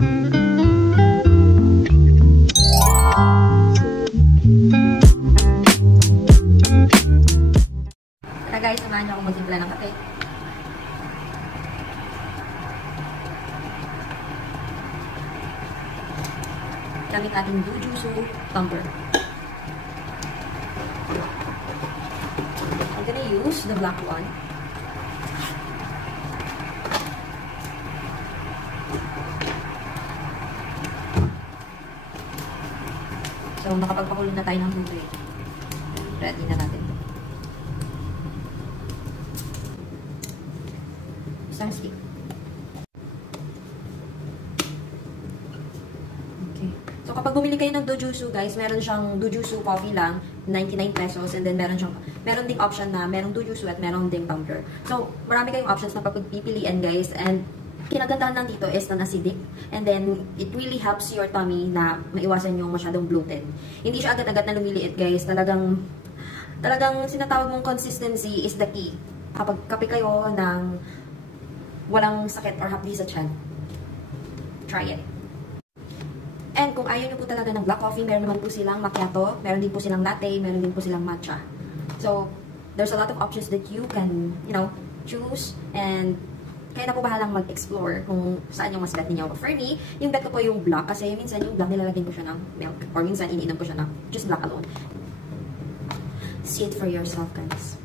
Tara guys, samahan niyo ako magsimpla ng kape. Gamit ating Dojuice tumbler. I'm gonna use the black one. So, nakapagpakulo na tayo ng tubig. Ready na natin. Isang stick. Okay. So, kapag bumili kayo ng Dojuice, guys, meron siyang Dojuice coffee lang, 99 pesos, and then meron ding option na merong Dojuice at meron ding tumbler. So, marami kayong options na pagpipilian, guys, and kinagandahan lang dito is non-acidic, and then it really helps your tummy na maiwasan yung masyadong bloated. Hindi siya agad-agad na lumiliit, guys. Talagang sinatawag mong consistency is the key. Kapag kape kayo ng walang sakit or hapdi sa tiyan, try it. And kung ayaw nyo po talaga ng black coffee, meron naman po silang macchiato, meron din po silang latte, meron din po silang matcha. So, there's a lot of options that you can, choose, and kaya na po bahalang mag-explore kung saan yung mas bet ninyo. For me, yung bet ko po yung black kasi minsan yung black nilalagyan ko siya ng milk or minsan iniinom ko siya ng just black alone. See it for yourself, guys.